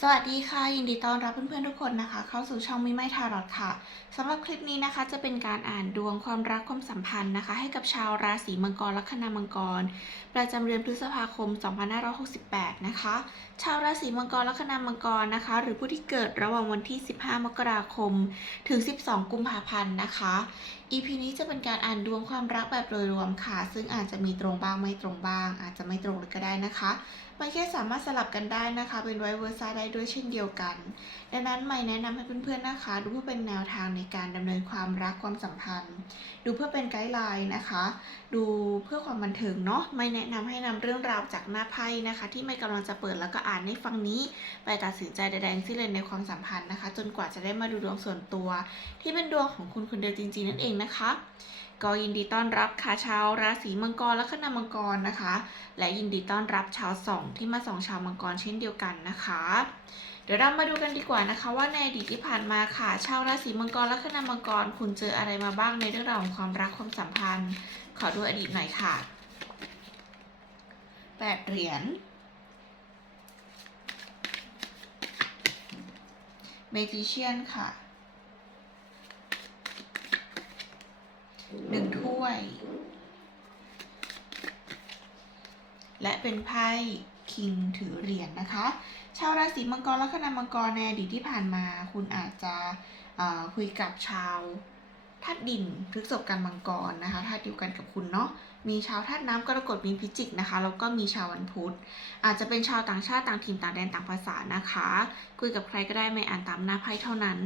สวัสดีค่ะ ยินดีต้อนรับเพื่อนๆทุกคนนะคะ เข้าสู่ช่องมิไม่ทารอดค่ะสำหรับคลิปนี้นะคะ จะเป็นการอ่านดวงความรักความสัมพันธ์นะคะ ให้กับชาวราศีมังกรลัคนามังกร ประจำเดือนพฤษภาคม 2568 นะคะ ชาวราศีมังกรลัคนามังกรนะคะ หรือผู้ที่เกิดระหว่างวันที่ 15 มกราคม ถึง 12 กุมภาพันธ์นะคะ EP นี้จะเป็นการอ่านดวงความรักแบบโดยรวมค่ะ ซึ่งอาจจะมีตรงบ้างไม่ตรงบ้าง อาจจะไม่ตรงเลยก็ได้นะคะ มันแค่สามารถสลับกันได้นะคะ เป็นไวเวอร์ซ่าได้ด้วยเช่นเดียวกัน ดังนั้นไม่แนะนำให้เพื่อนๆนะคะ ดูเพื่อเป็นแนวทางในการดำเนินความรักความสัมพันธ์ ดูเพื่อเป็นไกด์ไลน์นะคะ ดูเพื่อความบันเทิงเนาะไม่แนะนำให้นำเรื่องราวจากหน้าไพ่นะคะ ที่ไม่กำลังจะเปิดแล้วก็อ่านให้ฟังนี้ ไปตัดสินใจใดๆทั้งสิ้นเลยในความสัมพันธ์นะคะ จนกว่าจะได้มาดูดวงส่วนตัว ที่เป็นดวงของคุณคนเดียวจริงๆนั่นเองนะคะ ก็ยินดีต้อนรับค่ะชาวราศีมังกรและคณามังกรนะคะ และยินดีต้อนรับชาวสองที่มาส่องชาวมังกรเช่นเดียวกันนะคะ เดี๋ยวเรามาดูกันดีกว่านะคะ ว่าในอดีตที่ผ่านมาค่ะ ชาวราศีมังกรและคณามังกร คุณเจออะไรมาบ้างในเรื่องราวของความรักความสัมพันธ์ ขอดูอดีตหน่อยค่ะแปดเหรียญเมจิเชียนค่ะ หนึ่งถ้วย และเป็นไพ่คิงถือเหรียญนะคะ ชาวราศีมังกรและคณามังกรในอดีตที่ผ่านมา คุณอาจจะคุยกับชาวธาตุดินพฤษบกันมังกรนะคะธาตุเดียวกันกับคุณเนาะ มีชาวธาตุน้ำกรกฎมีพิจิกนะคะแล้วก็มีชาววันพุธ อาจจะเป็นชาวต่างชาติต่างถิ่นต่างแดนต่างภาษานะคะ คุยกับใครก็ได้ไม่อ่านตามหน้าไพ่เท่านั้น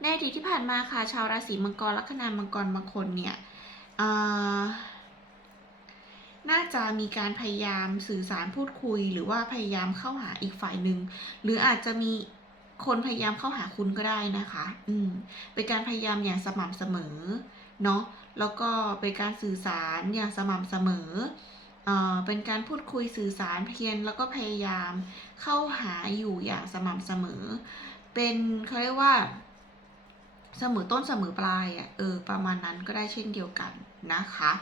ในอดีตที่ผ่านมาค่ะ ชาวราศีมังกรละคณามังกรบางคนเนี่ยน่าจะมีการพยายามสื่อสารพูดคุย หรือว่าพยายามเข้าหาอีกฝ่ายหนึ่งหรืออาจจะมีคนพยายามเข้าหาคุณก็ได้นะคะ อืมเป็นการพยายามอย่างสม่ำเสมอเนาะ แล้วก็เป็นการสื่อสารอย่างสม่ำเสมอเอ่อเป็นการพูดคุยสื่อสารเพียรแล้วก็พยายามเข้าหาอยู่อย่างสม่ำเสมอ เป็นเขาเรียกว่า เสมอต้นเสมอปลายอะ่ะเออประมาณนั้นก็ได้เช่นเดียวกันนะคะ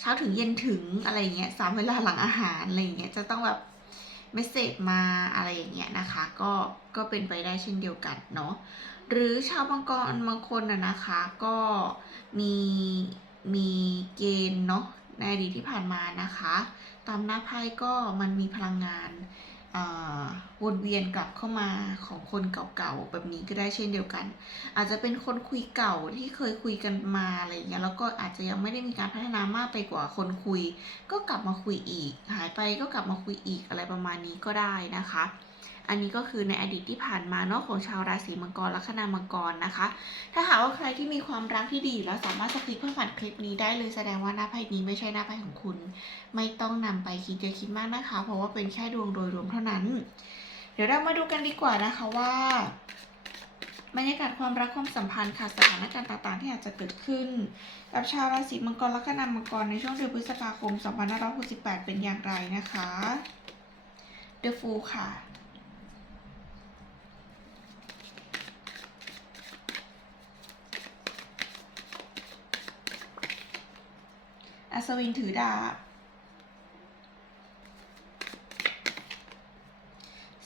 เช้าถึงเย็นถึงอะไรเงี้ยสามเวลาหลังอาหารอะไรเงี้ยจะต้องแบบเมสเซจมาอะไรอย่างเงี้ยนะคะ ก็ก็เป็นไปได้เช่นเดียวกันเนาะ หรือชาวบางกรบางคนนะนะคะก็มีมีเกณฑ์เนาะในอดีตที่ผ่านมานะคะ ตามหน้าไพ่ก็มันมีพลังงานวนเวียนกลับเข้ามาของคนเก่าๆแบบนี้ก็ได้เช่นเดียวกัน อาจจะเป็นคนคุยเก่าที่เคยคุยกันมาอะไรอย่างเงี้ยแล้วก็อาจจะยังไม่ได้มีการพัฒนามากไปกว่าคนคุย ก็กลับมาคุยอีก หายไปก็กลับมาคุยอีกอะไรประมาณนี้ก็ได้นะคะ อันนี้ก็คือในอดีตที่ผ่านมาเนาะของชาวราศีมังกรลัคนามังกรนะคะ ถ้าหากว่าใครที่มีความรักที่ดีแล้วสามารถสคริปเพื่อผ่านคลิปนี้ได้เลยแสดงว่าหน้าไพ่นี้ไม่ใช่หน้าไพ่ของคุณ ไม่ต้องนำไปคิดเยอะคิดมากนะคะ เพราะว่าเป็นแค่ดวงโดยรวมเท่านั้น เดี๋ยวเรามาดูกันดีกว่านะคะว่าบรรยากาศความรักความสัมพันธ์ค่ะสถานการณ์ต่างๆ ที่อาจจะเกิดขึ้น กับชาวราศีมังกรและคณามังกรในช่วงเดือนพฤษภาคม 2568 เป็นอย่างไรนะคะ The Fool ค่ะ อัศวินถือดาบ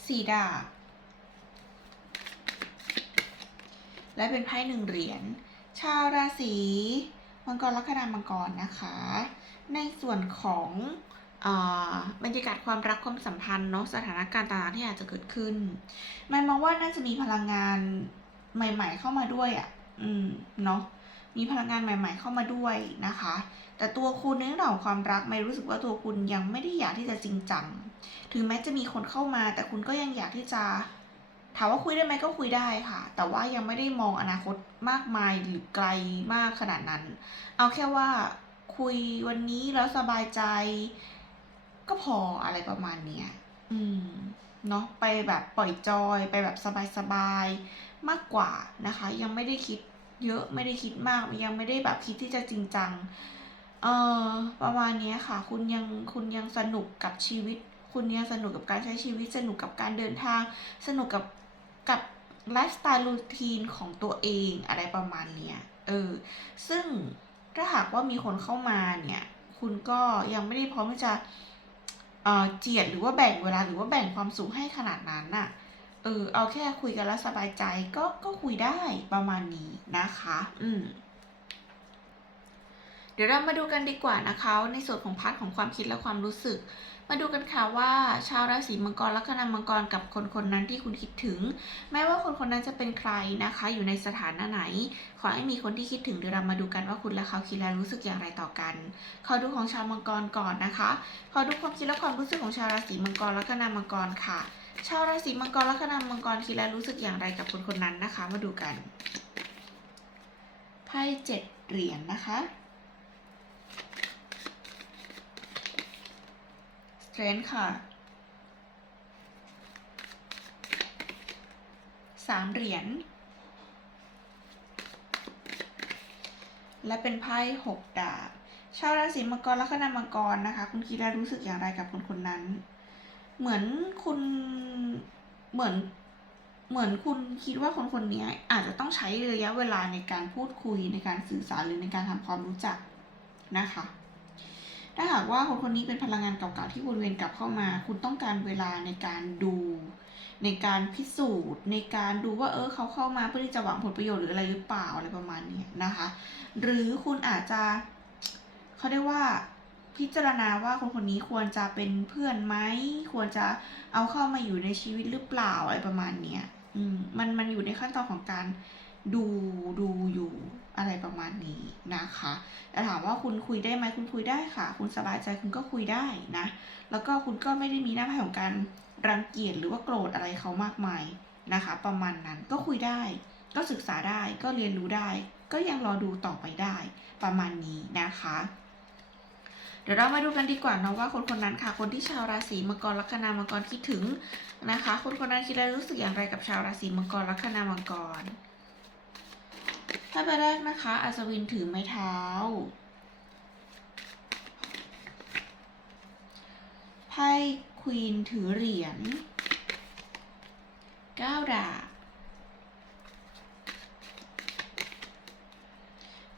สี่ดาบ และเป็นไพ่หนึ่งเหรียญ ชาวราศีมังกรลัคนามังกรนะคะ ในส่วนของบรรยากาศความรักความสัมพันธ์เนาะสถานการณ์ต่างๆที่อาจจะเกิดขึ้นหมายมองว่าน่าจะมีพลังงานใหม่ ๆ เข้ามาด้วยอะ่ะ อืม เนาะ มีพลังงานใหม่ ๆ เข้ามาด้วยนะคะ แต่ตัวคุณในเรื่องของความรักไม่รู้สึกว่าตัวคุณยังไม่ได้อยากที่จะจริงจัง ถึงแม้จะมีคนเข้ามา แต่คุณก็ยังอยากที่จะถามว่าคุยได้ไหมก็คุยได้ค่ะ แต่ว่ายังไม่ได้มองอนาคตมากมายหรือไกลมากขนาดนั้น เอาแค่ว่าคุยวันนี้แล้วสบายใจ ก็พออะไรประมาณเนี้ย อืม เนาะไปแบบปล่อยจอย ไปแบบสบายๆ มากกว่านะคะ ยังไม่ได้คิด เยอะไม่ได้คิดมากยังไม่ได้แบบคิดที่จะจริงจัง เอ่อประมาณนี้ค่ะ คุณยังคุณยังสนุกกับชีวิต คุณยังสนุกกับการใช้ชีวิตสนุกกับการเดินทาง สนุกกับกับไลฟ์สไตล์รูทีนของตัวเองอะไรประมาณเนี้ยเออซึ่งถ้าหากว่ามีคนเข้ามาเนี่ย คุณก็ยังไม่ได้พร้อมที่จะเอ่อเจียดหรือว่าแบ่งเวลาหรือว่าแบ่งความสุขให้ขนาดนั้นน่ะ ออเอาแค่คุยกันแล้วสบายใจก็ก็คุยได้ประมาณนี้นะคะ อืมเดี๋ยวเรามาดูกันดีกว่านะคะ ในส่วนของพาร์ทของความคิดและความรู้สึก มาดูกันค่ะว่า ชาวราศีมังกรลัคนามังกรกับคนคนนั้นที่คุณคิดถึง แม้ว่าคนคนนั้นจะเป็นใครนะคะ อยู่ในสถานะไหน ขอให้มีคนที่คิดถึงเดี๋ยวเรามาดูกันว่าคุณและเขาคิดและรู้สึกอย่างไรต่อกัน ขอดูของชาวมังกรก่อนนะคะ ขอดูความคิดและความรู้สึกของชาวราศีมังกรลัคนามังกรค่ะ ชาวราศีมังกรลัคนามังกรคิดและรู้สึกอย่างไรกับคนคนนั้นนะคะ มาดูกัน ไพ่เจ็ดเหรียญนะคะ strength ค่ะสามเหรียญ และเป็นไพ่หกดาบ ชาวราศีมังกรลัคนามังกรนะคะ คุณคิดและรู้สึกอย่างไรกับคนคนนั้น เหมือนคุณเหมือนเหมือนคุณคิดว่าคนคนนี้อาจจะต้องใช้ระยะเวลาในการพูดคุยในการสื่อสารหรือในการทำความรู้จักนะคะ ถ้าหากว่าคนคนนี้เป็นพลังงานเก่าๆที่วนเวียนกลับเข้ามา คุณต้องการเวลาในการดู ในการพิสูจน์ ในการดูว่าเออเขาเข้ามาเพื่อที่จะหวังผลประโยชน์หรืออะไรหรือเปล่าอะไรประมาณนี้นะคะ หรือคุณอาจจะเขาเรียกว่า พิจารณาว่าคนคนนี้ควรจะเป็นเพื่อนไหมควรจะเอาเข้ามาอยู่ในชีวิตหรือเปล่าอะไรประมาณเนี้ยอืมมันมันอยู่ในขั้นตอนของการดูดูอยู่อะไรประมาณนี้นะคะแต่ถามว่าคุณคุยได้ไหมคุณคุยได้ค่ะ คุณสบายใจคุณก็คุยได้นะ แล้วก็คุณก็ไม่ได้มีหน้าไพ่ของการรังเกียจหรือว่าโกรธอะไรเขามากมายนะคะ ประมาณนั้นก็คุยได้ ก็ศึกษาได้ก็เรียนรู้ได้ ก็ยังรอดูต่อไปได้ ประมาณนี้นะคะ ดี๋ยวเรามาดูกันดีกว่าเนาะว่าคนคนนั้นค่ะ คนที่ชาวราศีมังกรลัคนามังกรคิดถึงนะคะ คนคนนั้นคิดและรู้สึกอย่างไรกับชาวราศีมังกรลัคนามังกรถ้าไปแรกนะคะ อัศวินถือไม้เท้าไพ่ควีนถือเหรียญก้าวดาบ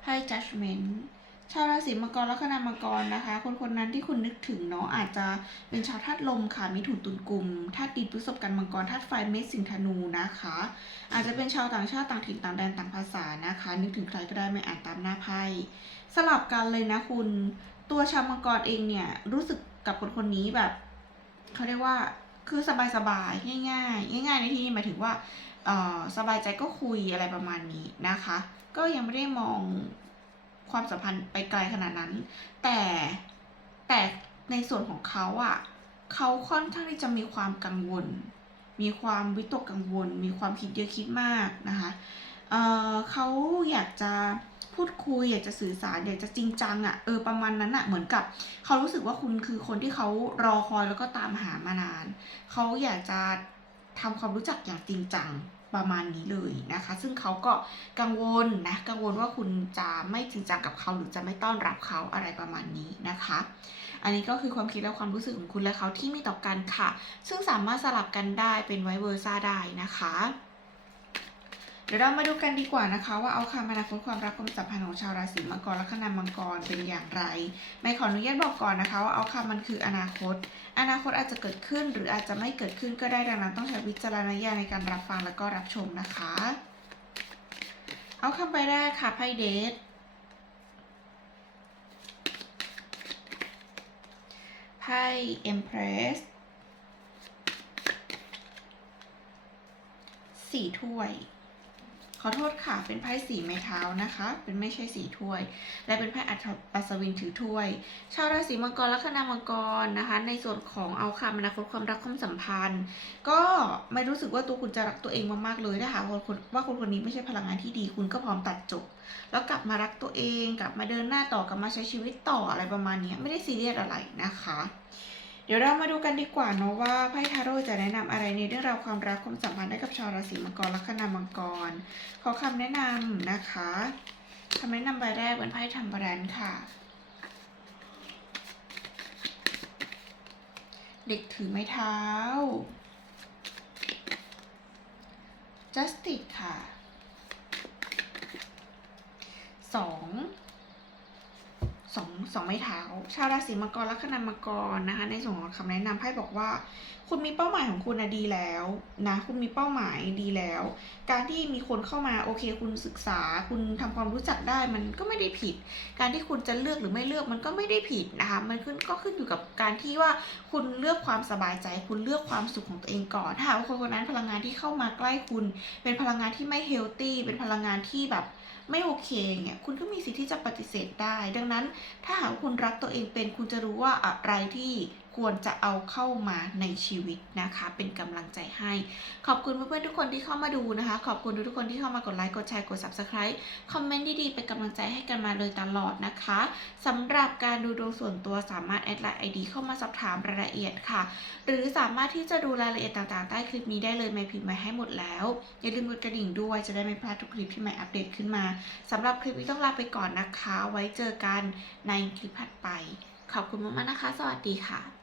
ไพ่ judgment ชาวราศีมังกรลัคนามังกรนะคะ คนคนนั้นที่คุณนึกถึงเนาะอาจจะเป็นชาวธาตุลมค่ะมีถุนตุนกลุ่มธาตุดินพฤษภกันมังกรธาตุไฟเมษสิงธนูนะคะ อาจจะเป็นชาวต่างชาติต่างถิ่นต่างแดนต่างภาษานะคะ นึกถึงใครก็ได้ไม่อ่านตามหน้าไพ่สลับกันเลยนะคุณตัวชาวมังกรเองเนี่ยรู้สึกกับคนคนนี้แบบเขาเรียกว่าคือสบายสบายๆง่ายๆ ง่าย ๆ ในที่นี้หมายถึงว่าสบายใจก็คุยอะไรประมาณนี้นะคะ ก็ยังไม่ได้มอง ความสัมพันธ์ไปไกลขนาดนั้น แต่แต่ในส่วนของเขาอะ่ะเขาค่อนข้างที่จะมีความกังวล มีความวิตกกังวล มีความคิดเยอะคิดมากนะคะเเขาอยากจะพูดคุยอยากจะสื่อสารอยากจะจริงจังอะ่ะเออประมาณนั้นอะ่ะเหมือนกับ เขารู้สึกว่าคุณคือคนที่เขารอคอยแล้วก็ตามหามานาน เขาอยากจะทำความรู้จักอย่างจริงจัง ประมาณนี้เลยนะคะ ซึ่งเขาก็กังวลนะ กังวลว่าคุณจะไม่จริงจังกับเขาหรือจะไม่ต้อนรับเขาอะไรประมาณนี้นะคะ อันนี้ก็คือความคิดและความรู้สึกของคุณและเขาที่มีต่อกันค่ะ ซึ่งสามารถสลับกันได้เป็นไวเวอร์ซ่าได้นะคะ ดี๋ยวเรามาดูกันดีกว่านะคะ ว่าเอาคำอนาคตความรักความสัมพันธ์ของชาวราศีมังกรและคนามังกรเป็นอย่างไรไม่ขออนุญาตบอกก่อนนะคะ ว่าเอาคำมันคืออนาคต อนาคตอาจจะเกิดขึ้น หรืออาจจะไม่เกิดขึ้นก็ได้ดังนั้นต้องใช้วิจารณญาณในการรับฟังแล้วก็รับชมนะคะ เอาคำไปแรกค่ะไพ่เดทไพ่เอ็มเพรสสี่ถ้วย ขอโทษค่ะ เป็นไพ่สีไม้เท้านะคะ เป็นไม่ใช่สีถ้วย และเป็นไพ่อัศอัศวินถือถ้วย ชาวราศีมังกรลัคนามังกรนะคะ ในส่วนของเอาคำอนาคตความรักความสัมพันธ์ ก็ไม่รู้สึกว่าตัวคุณจะรักตัวเองมากๆเลยนะคะว่าคนว่าคนคนนี้ไม่ใช่พลังงานที่ดีคุณก็พร้อมตัดจบ แล้วกลับมารักตัวเอง กลับมาเดินหน้าต่อกลับมาใช้ชีวิตต่ออะไรประมาณนี้ไม่ได้ซีเรียสอะไรนะคะ ดี๋ยวเรามาดูกันดีกว่าเนาะว่าไพ่ทาโร่จะแนะนำอะไรในเรื่องราวความรักความสัมพันธ์ให้กับชาวราศีมังกรลัคนามังกร ขอคำแนะนำนะคะคำแนะนำใบแรกเป็นไพ่ทัมเบรันค่ะ เด็กถือไม้เท้า justice ค่ะสอง สองสองไม้เท้า ชาวราศีมังกรลัคนามังกรนะคะ ในส่วนของคำแนะนำไพ่บอกว่า คุณมีเป้าหมายของคุณนะดีแล้วนะ คุณมีเป้าหมายดีแล้ว การที่มีคนเข้ามาโอเค คุณศึกษา คุณทำความรู้จักได้มันก็ไม่ได้ผิด การที่คุณจะเลือกหรือไม่เลือกมันก็ไม่ได้ผิดนะคะ มันขึ้นก็ขึ้นอยู่กับการที่ว่าคุณเลือกความสบายใจ คุณเลือกความสุขของตัวเองก่อน ถ้าหากว่าคนคนนั้นพลังงานที่เข้ามาใกล้คุณ เป็นพลังงานที่ไม่เฮลตี้เป็นพลังงานที่แบบไม่โอเคเนี่ยคุณก็มีสิทธิ์ที่จะปฏิเสธได้ ดังนั้นถ้าหากคุณรักตัวเองเป็นคุณจะรู้ว่าอะไรที่ควรจะเอาเข้ามาในชีวิตนะคะ เป็นกำลังใจให้ ขอบคุณเพื่อนๆทุกคนที่เข้ามาดูนะคะ ขอบคุณทุกคนที่เข้ามากดไลค์ กดแชร์ กด subscribe คอมเมนต์ดีๆ เป็นกำลังใจให้กันมาเลยตลอดนะคะสำหรับการดูดวงส่วนตัวสามารถแอดไลน์ไอดีเข้ามาสอบถามรายละเอียดค่ะ หรือสามารถที่จะดูรายละเอียดต่างๆ ใต้คลิปนี้ได้เลยไม่พิมพ์มาให้หมดแล้ว อย่าลืมกดกระดิ่งด้วยจะได้ไม่พลาดทุกคลิปที่ใหม่อัปเดตขึ้นมาสำหรับคลิปนี้ต้องลาไปก่อนนะคะ ไว้เจอกันในคลิปถัดไป ขอบคุณมากๆนะคะ สวัสดีค่ะ